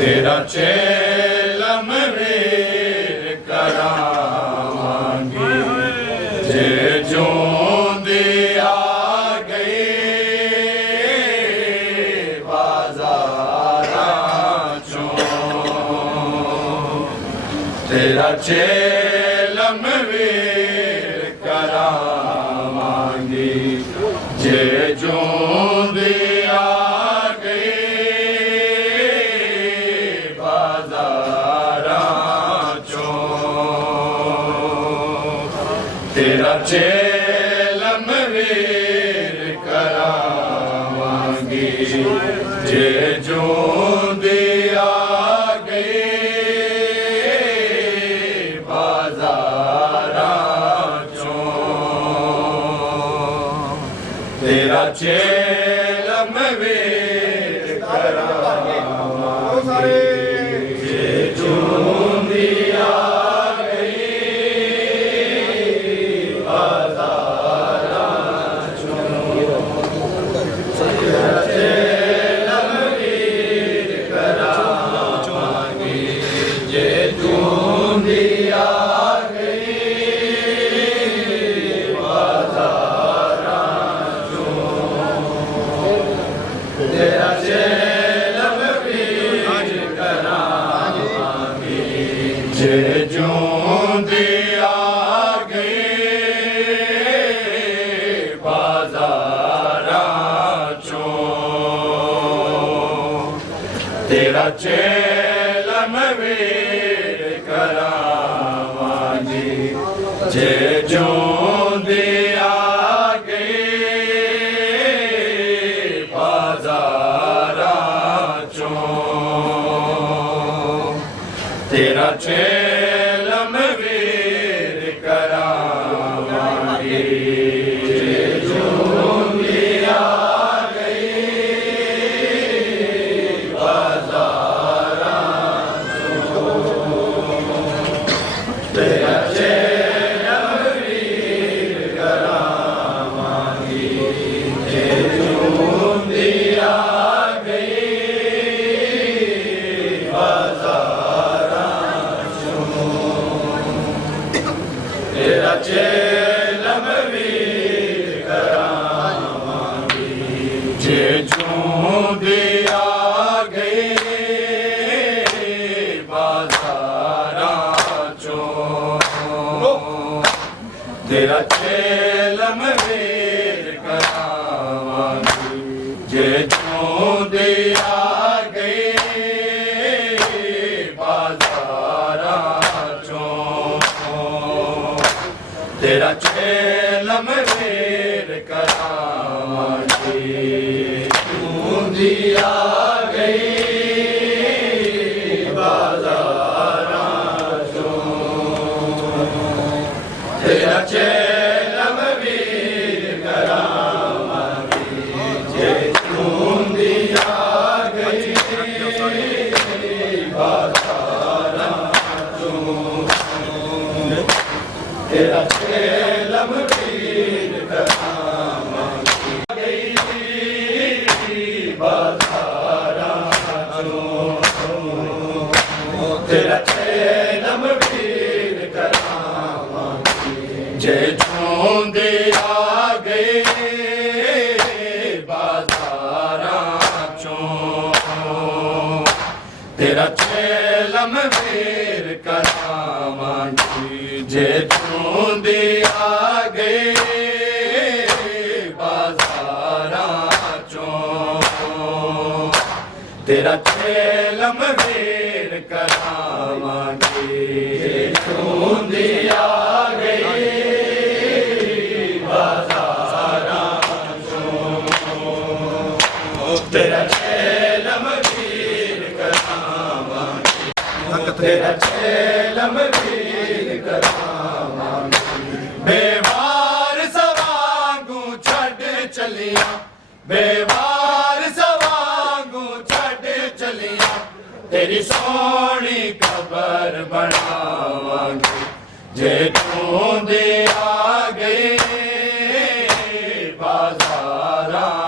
तेरा चेलम वीर करावांगी जे जोंदी आ गई बाजारां चों। तेरा चेलम वीर करावांगी जे जोंदी तेरा चेलम वीर करावांगी जे जोंदी आ गई बाजारां चों। तेरा चेलम वीर करावांगी जे जोंदी जे जोंदी आ गई बाजारां चों। तेरा चेलम वीर करावांगी जे जोंदी आ गई बाजारां चों। तेरा चेलम वीर करावांगी जे जोंदी आ गई बाजारां चों। तेरा चेलम वीर करावांगी जे जोंदी आ गई तेरा चेलम वीर करावांगी जे जोंदी आ गई बाजारां चों। तेरा चेलम वीर करावांगी जे जोंदी आ गई बाजारां चों। तेरा चेलम वीर करावांगी जोंदी आ गई बाजारां चों। तेरा चेलम वीर करावांगी जे जोंदी आ गई बाजारां चों। तेरा चेलम वीर करावांगी बाजारां चों। तेरा चेलम वीर करावांगी जे जोंदी आ गई बाजारां चों। तेरा चेलम वीर करावांगी जे चूंदी आ गई बाज़ारां चों तेरा चेलम वीर करावांगी जे चूंदी आ गई बाज़ारां चों तेरा चेलम वीर करावांगी तेरा चेलम वीर करावांगी बेवार सवांगू छड़ चलियां बेवार सवांगू छड़ चलियां तेरी सोनी कबर बनावांगी जे चूंदी आ गई बाज़ारां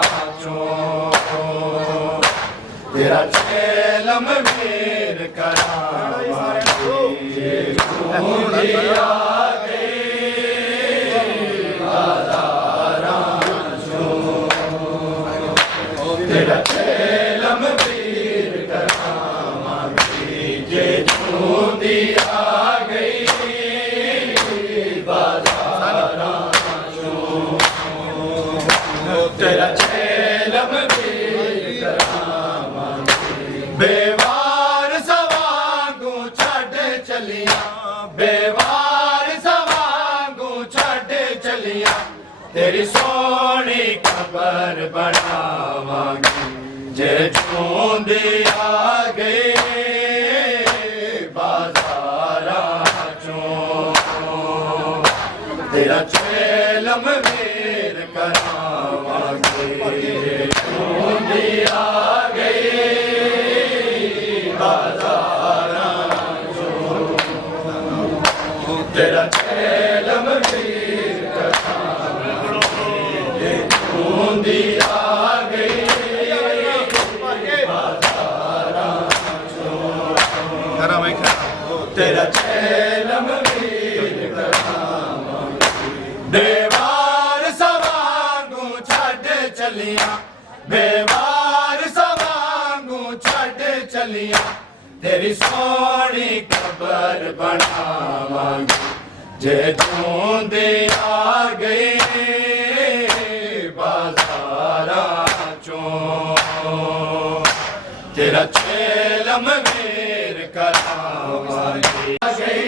चों तेरा चेलम वीर करावांगी जे चूंदी आ गई बाज़ारां चों तेरा चेलम वीर करावांगी जे चूंदी आ गई बाज़ारां चों तेरा चेलम वीर करावांगी बेवार सवांगू छड़ चलियां बेवार सवांगू छड़ चलियां तेरी सोनी कबर बनावांगी जे चूंदी आ गई बाज़ारां चों तेरा चेलम वीर करावांगी जे चूंदी आ गई बाज़ारां चों तेरा चेलम वीर करावांगी जे चूंदी आ गई तेरा चेलम वीर करावांगी बेवार सवांगू छड़ चलियां बेवार सवांगू छड़ चलियां तेरी सोनी कबर बनावांगी जे चूंदी आ गई बाज़ारां चों तेरा चेलम वीर करावांगी आ गई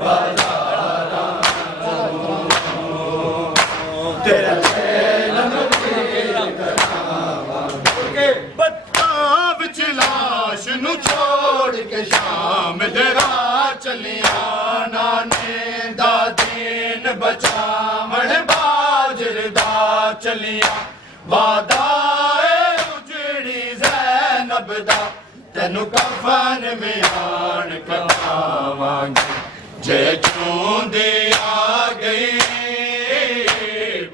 बाज़ारां चों तेरा चेलम वीर करावांगी बत्तां विच लाश नूं छोड़ के शाम दे राह चलियां नाने दा दीन बचावण बाजर दा चलियां वादा तेनू कफन में आन करावांगी जे चूंदी आ गई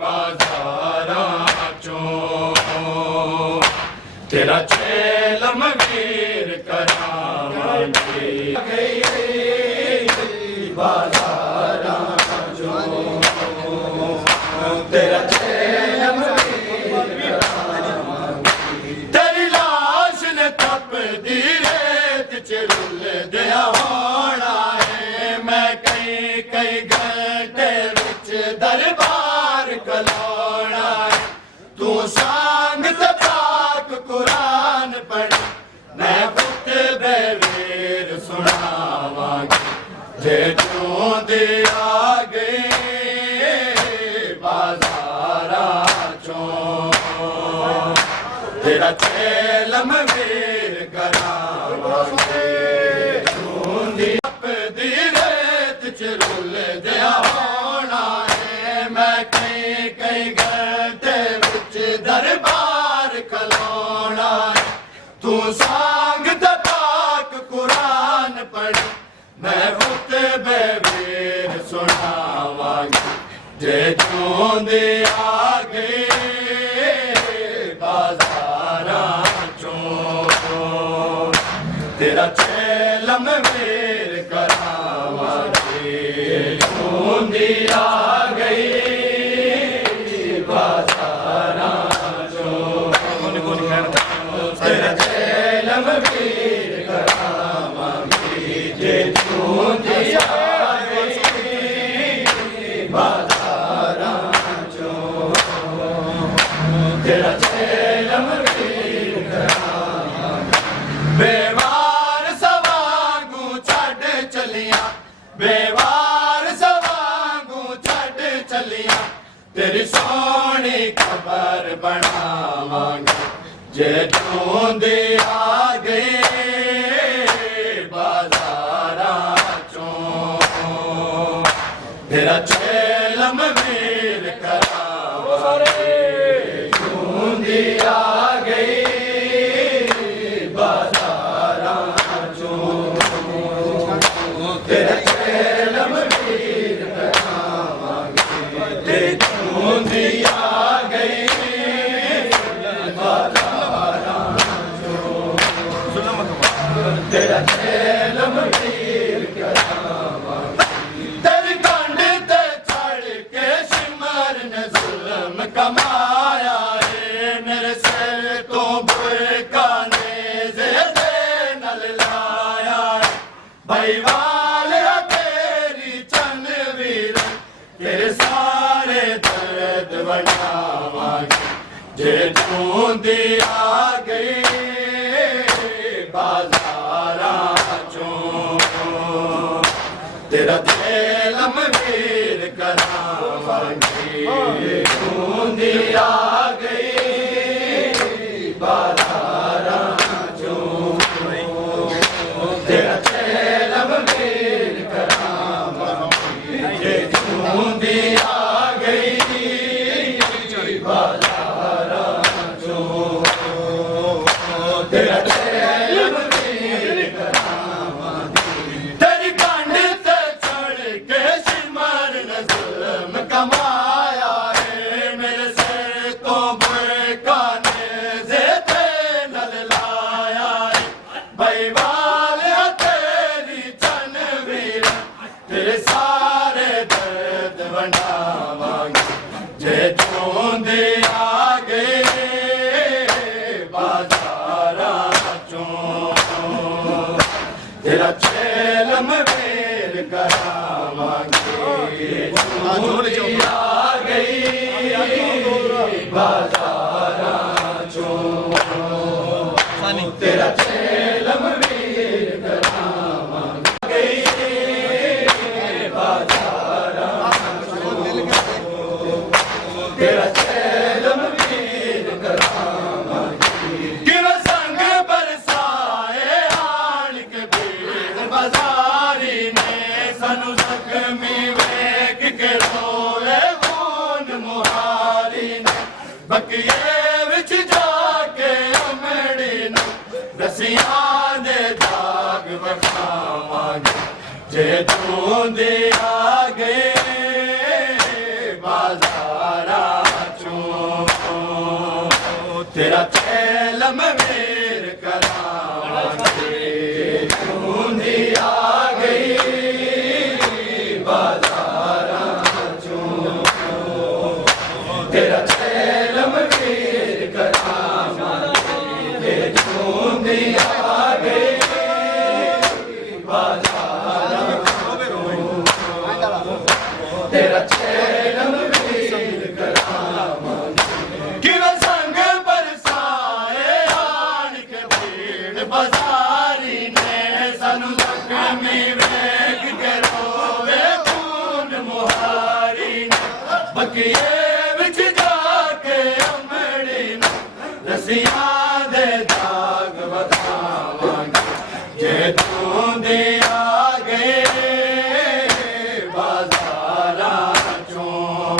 बाज़ारां चों तेरा चेलम वीर करावांगी बाज़ारां चों तेरा चेलम वीर करावांगी तेरी लाश ने तपदी रेत च रुल दिया होना है मैं कई कई घंटे विच दरबार खलोना है तू सांग ते पाक कुरान पढ़ मैं खुतबे वीर सुनावांगी जे चूंदी आ गई बाज़ारां चों तेरा चेलम वीर करावांगी चूंदी तपदी रेत च रुल दिया होना है मैं कई कई घंटे विच दरबार खलोना है तू सांग ते पाक कुरान पढ़ मैं खुतबे वीर सुनावांगी जे चूंदी आ गई बाज़ारां चों तेरा चेलम वीर करावांगी चूंदी आ गई बाज़ारां चों तेरा चेलम वीर करावांगी जे चूंदी आ तेरा चेलम वीर करावांगे बेवार सवांगू छड़ चलिया बेवार सवांगू छड़ चलिया तेरी सोनी खबर बनावांगे जे ढूंढे आ गए तेरा चेलम वीर करावांगे ढूंढी आ गई बाजारां चों तेरा चेलम वीर करावांगे ढूंढी आ गई बाजारां चों तेरा चेलम वीर करावांगे कमाया है मेरे सिर तो बुरकाने ज़ेदे नल लाया है भाई वाले तेरी चंद वीर तेरे सारे दर्द बनावांगे जे ढूंढी आ गई बाजारां चों तेरा चेलम वीर करावांगे ढूंढी आ गई बाजारां चों तेरा चेलम वीर करावांगे ढूंढी आ गई बाजारां चों तेरा चेलम वीर करावांगे तेरी कंड ते चढ़ के सिमर ने जुल्म कमाया मेरे सिर तो बुरकाने ज़ेदे नल लाया भाई वाले तेरी चन वीर तेरे सारे दर्द बनावांगे जे ढूंढे आ गए बाजारां चों तेरा चेलम वीर करावांगे ढूंढी आ गई बाजारां चों तेरा चेलम वीर करावांगे बाजारां चों तेरा चेलम वीर करावांगे किवें संग बरसाए आन के भीड़ बाजारी ने सानू जख्मी वेख के रोए खून मुहारी ने बकिए विच जाके अमड़ी नूं रस्सियां दे दाग वखावांगे जे ढूंढे आ गए बाजारां चों तेरा चेलम वीर करावांगे ढूंढी आ गई बाजारां चों तेरा चेलम वीर करावांगे ढूंढी आ गई बाजारां चों तेरा चेलम वीर करावांगे किवें संग बरसाए आन के भीड़ बाजारी ने सानू जख्मी वेख के रोवे खून मुहारी ने बकिए विच जाके अमड़ी नूं रस्सियां दे दाग वखावांगे जे ढूंढे आ गए बाजारां चों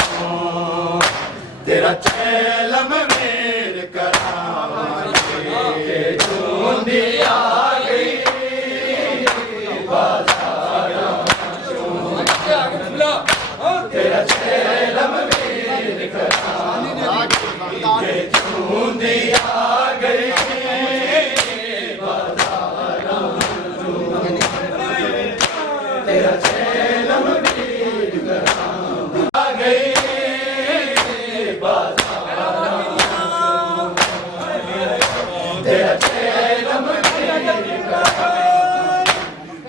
तेरा चेलम वीर करावांगे ढूंढी आ गई बाजारां चों तेरा चेलम वीर करावांगे ढूंढी आ गई बाजारां चों तेरा चेलम वीर करावांगे आ गई तेरा चेलम वीर करावांगे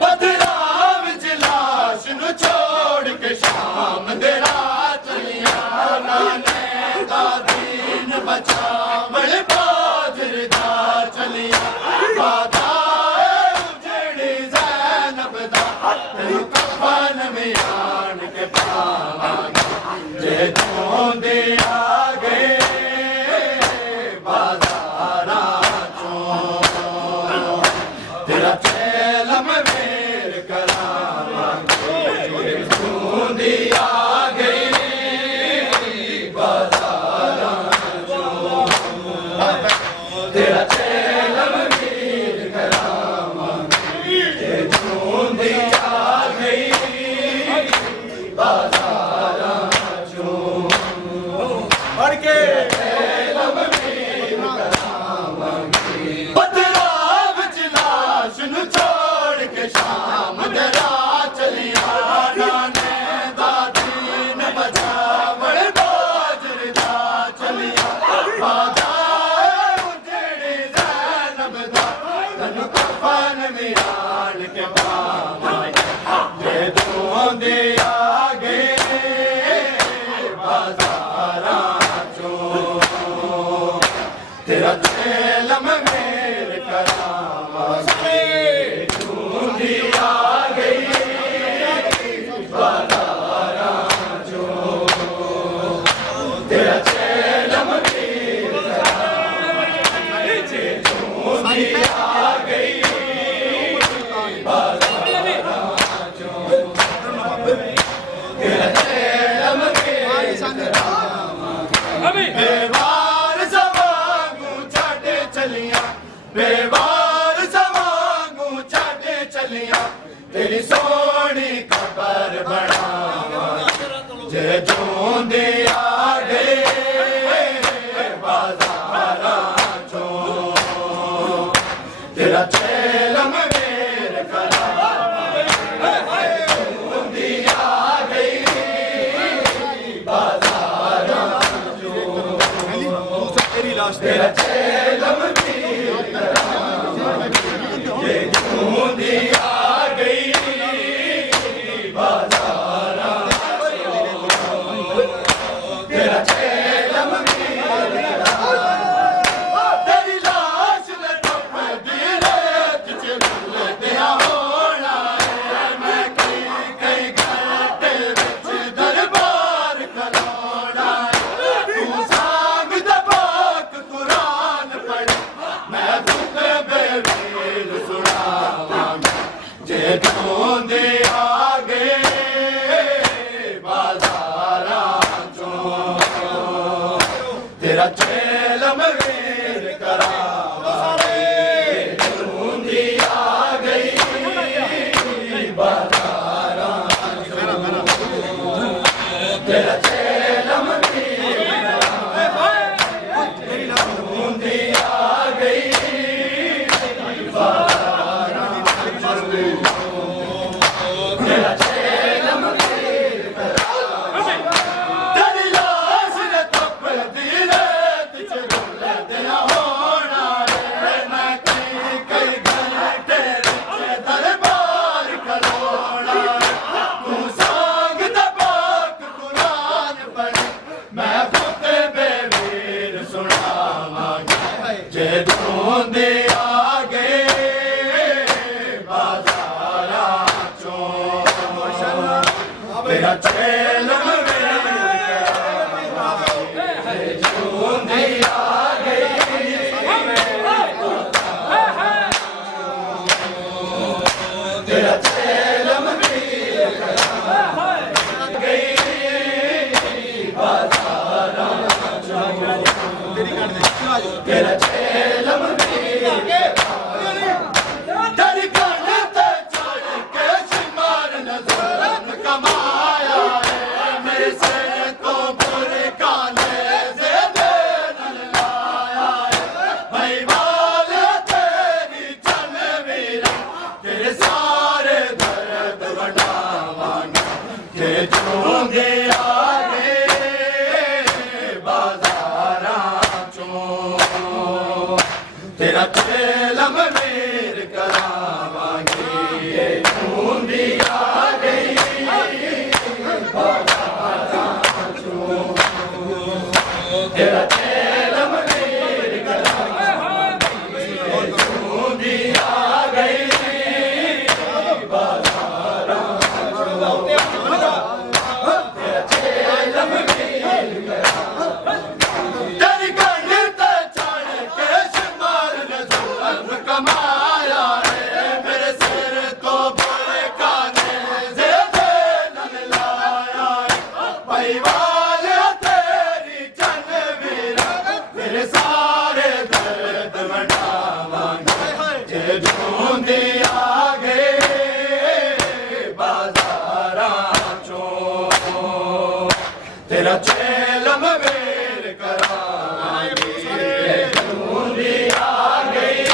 पत्थरां विच लाश नूं छोड़ के शाम दे रात चलिया नाने दा दीन बचा बाजारां चों तेरा चेलम वेर करावांगे जूंदी आ गई बाजारां चों तेरा चेलम वेर करावांगे जूंदी आ गई बाजारां चों बढ़ के शाम दरा चलिया नाने दादी ने बजावड़ बाजरदा चलिया बाजा उजड़ी ज़ैनब दा तनु कफन मिलान के पावा ये दोंदे आ गए बाजारां चों तेरा चेलम मेर करावांगे बेवार सवांगू छाड़े चलिया बेवार सवांगू छाड़े चलिया तेरी सोनी खबर बनावा जे जोंदे आ गए बाजारां चों तेरा चेलम वेर करावांगे जोंदी आ गई बाजारां तेरा चेलम वेर करावांगे जूंदी आ गई बाजारां तेरा चेलम वेर करावांगे तेरी लाश ने टपदी रेत च रुलदिया होना है मैं कई घंटे विच दरबार खलोना तू सांग दबाक कुरान पढ़ मैं दुख बेवीर सुनावांगा जे जोंदे आ गए बाजारां चों तेरा चेलम वेर करावांगे जूंदी आ गई बाजारां चों तेरा चेलम वेर करावांगे जूंदी आ गई बाजारां चों तेरा चेलम वेर करावांगे तेरी लाश ने तपदी रेत च रुलदिया होना है मैं कई घंटे विच दरबार खलोना तू सांग दबाक कुरान पढ़ मैं खुद बेवीर सुनावांगा जे जोंदे आ गए बाजारां चों तेरा चेलम वेर करावांगे जूंदी आ गई तेरा चेलम वेर करावांगे बाजारां चों तेरा चेलम वेर तेरी कण ते चढ़ के सिमर नजर कमाया है मेरे सिर को बुरका नेज़े दे लाया है भाई वाले तेरी चलवीरा तेरे सारे दर्द वंडावांगे जे जोंदे आ गए बाजारां चों तेरा चेलम वेर करावांगे जूंदी आ गई बाजारां चों तेरा चेलम वेर करावांगे जूंदी आ गई बाजारां चों तेरा चेलम वेर करावांगे तेरी कण ते चढ़ ਸਾਰੇ ਦਰਦ ਵੰਡਾਵਾਂਗੇ ਜੇ ਜੂੰਦੀ ਆ ਗਏ ਬਾਜ਼ਾਰਾਂ ਚੋਂ ਤੇਰਾ ਚੇਲਮ ਵੇਰ ਕਰਾਂਗੇ ਜੇ ਜੂੰਦੀ ਆ ਗਈ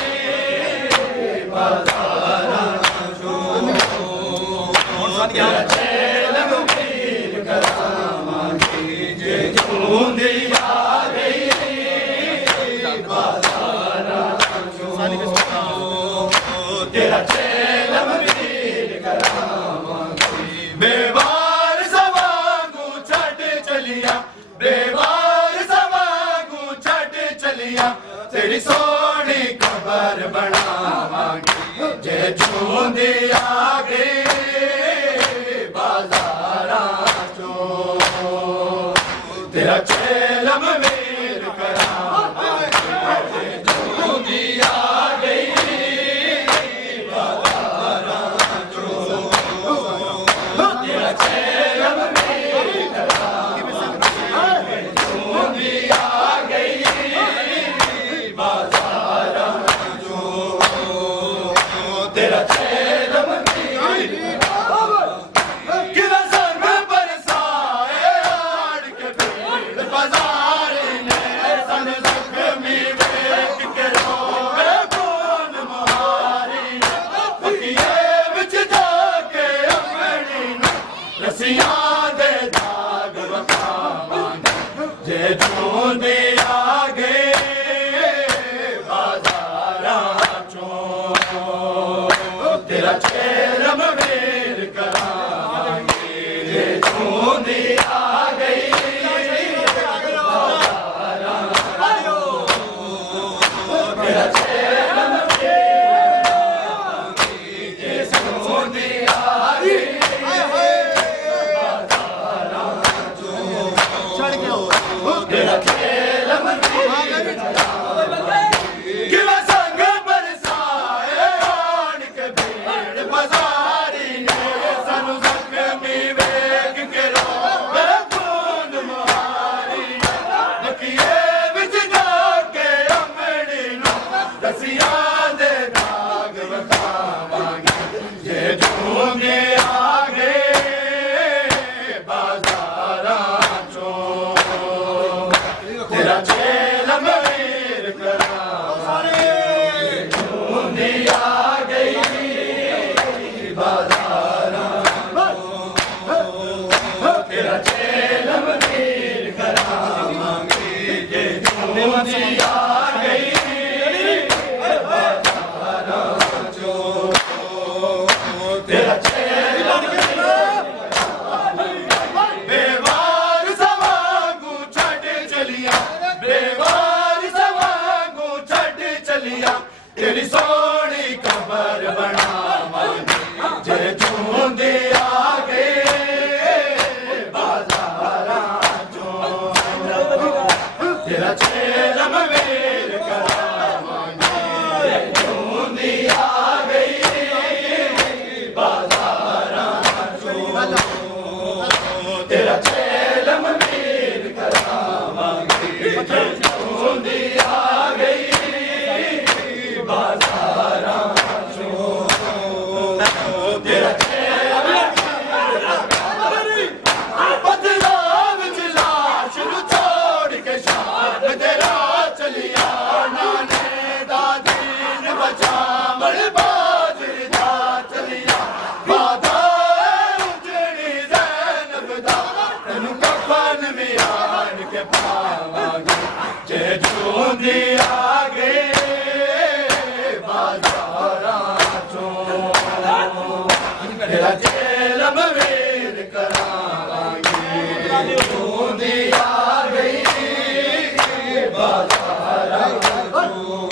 ਬਾਜ਼ਾਰਾਂ ਚੋਂ ਤੇਰਾ ਚੇਲਮ ਵੇਰ ਕਰਾਂਗੇ ਜੇ ਜੂੰਦੀ ਆ ਗਈ ਤੇਰਾ ਚੇਲਮ ਵੀਰ ਕਰਾਵਾਂਗੇ ਬੇਵਾਰ ਸਵਾਂਗੂ ਛੱਡ ਚਲੀਆਂ ਬੇਵਾਰ ਸਵਾਂਗੂ ਛੱਡ ਚਲੀਆਂ ਤੇਰੀ ਸੋਹਣੀ ਕਬਰ ਬਣਾਵਾਂਗੇ ਜੇ ਜੂੰਦੀ ਆ ਗਈ ਬਾਜ਼ਾਰਾਂ ਚੋਂ ਤੇਰਾ ਚੇਲਮ ਵੀਰ ਕਰਾਵਾਂਗੇ ਜੇ ਜੂੰਦੀ ਆ ਗਈ ਤੇਰਾ ਚੇਲਮ ਵੀਰ ਕਿਵੇਂ ਸੰਗ ਬਰਸਾਏ ਆੜ ਕੇ ਭੀੜ ਬਾਜ਼ਾਰ ਨੇ ਸਨ ਜ਼ਖਮੀ ਵੇਖ ਕੇ ਰੋਵੇ ਕੌਣ ਮੁਹਾਰੀ ਪੱਕੀਏ ਵਿੱਚ ਜਾ ਕੇ ਆਪਣੀ ਨੂੰ ਰਸੀਆਂ ਦੇ ਦਾਗ ਵਖਾਵਾਂਗੇ ਜੇ ਜੂੰਦੀ ਆ ਗਏ ਬਾਜ਼ਾਰਾਂ ਚੋਂ ਤੇਰਾ ਚੇਲਮ ਵੀਰ ਕਰਾਂਗੇ ਜੇ ਜੂੰਦੀ ਆ ਗਈ ਤੇਰਾ ਚੇਲਮ ਵੀਰ ਜੇ ਜੂੰਦੀ ਆ ਗਈ ਤੇਰਾ ਚੇਲਮ ਵੀਰ ਕਿਵੇਂ ਸੰਗ ਬਰਸਾਏ ਆਣ ਕੇ ਭੀੜ ਬਾਜ਼ਾਰੀ ਨੇ ਸਾਨੂੰ ਜ਼ਖਮੀ ਵੇਖ ਕੇ ਰੋਵੇ ਕੌਣ ਮੁਹਾਰੀ ਨਕੀਏ ਵਿੱਚ ਜਾ ਕੇ ਅੰਮੜੀ ਨੂੰ ਰਸੀਆਂ ਦੇ ਦਾਗ ਵਖਾਵਾਂਗੇ ਜੇ ਜੂੰਦੀ ਆ ਗਏ ਬਾਜ਼ਾਰਾਂ ਚੋਂ ਤੇਰਾ ਚੇਲਮ ਵੀਰ ਕਰਾਂਗੇ ਜੂੰਦੀ ਆ ਗਈ ਬਾਜ਼ਾਰਾਂ ਚੋਂ ਤੇਰਾ ਚੇਲਮ ਵੀਰ ਕਰਾਂਗੇ ਜੇ ਜੂੰਦੀ ਆ ਗਈ ਬਾਜ਼ਾਰਾਂ ਚੋਂ ਤੇਰਾ ਚੇਲਮ ਬੇਵਾਰ ਸਵਾਂਗੂ ਛੱਡ ਚਲੀਆਂ ਬੇਵਾਰ ਸਵਾਂਗੂ ਛੱਡ ਚਲੀਆਂ ਤੇਰੀ ਸੋਹਣੀ ਕਬਰ ਬਣਾਵਾਂਗੇ ਜੇ ਜੂੰਦੀ ਆ ਗਏ ਬਾਜ਼ਾਰਾਂ ਚੋਂ ਤੇਰਾ ਚੇਲਮ ਵੀਰ ਕਰਾਵਾਂਗੇ ਜੇ ਜੂੰਦੀ ਆ ਗਈ ਬਾਜ਼ਾਰਾਂ ਚੋਂ ਤੇਰਾ ਚੇਲਮ ਵੀਰ ਕਰਾਵਾਂਗੇ ਜੇ ਜੂੰਦੀ ਆ ਗਈ ਬਾਜ਼ਾਰਾਂ ਚੋਂ ਤੇਰਾ ਚੇਲਮ ਬਦਲਾ ਵਿੱਚ ਲਾਸ਼ ਨੂੰ ਛੋੜ ਕੇ ਸ਼ਾਨ ਤੇਰਾ ਚਲਿਆ ਨਾਨੇ ਦਾ ਦੀਨ ਬਚਾ ਮਲ ਬਾਜ਼ਰ ਦਾ ਚਲਿਆ ਵਾਦਾ ਉਜੜੀ ਜ਼ੈਨਬ ਦਾ ਤੈਨੂੰ ਕਫਨ ਮਿਆਨ ਕੇ ਪਾਵਾਂਗੇ ਜੇ ਜੂੰਦੀ ਆ ਗਏ ਬਾਜ਼ਾਰਾਂ ਚੋਂ ਤੇਰਾ ਚੇਲਮ ਵੀਰ ਕਰਾਂਗੇ ਜੇ ਜੂੰਦੀ ਆ ਗਈ ਬਾਜ਼ਾਰਾਂ ਚੋਂ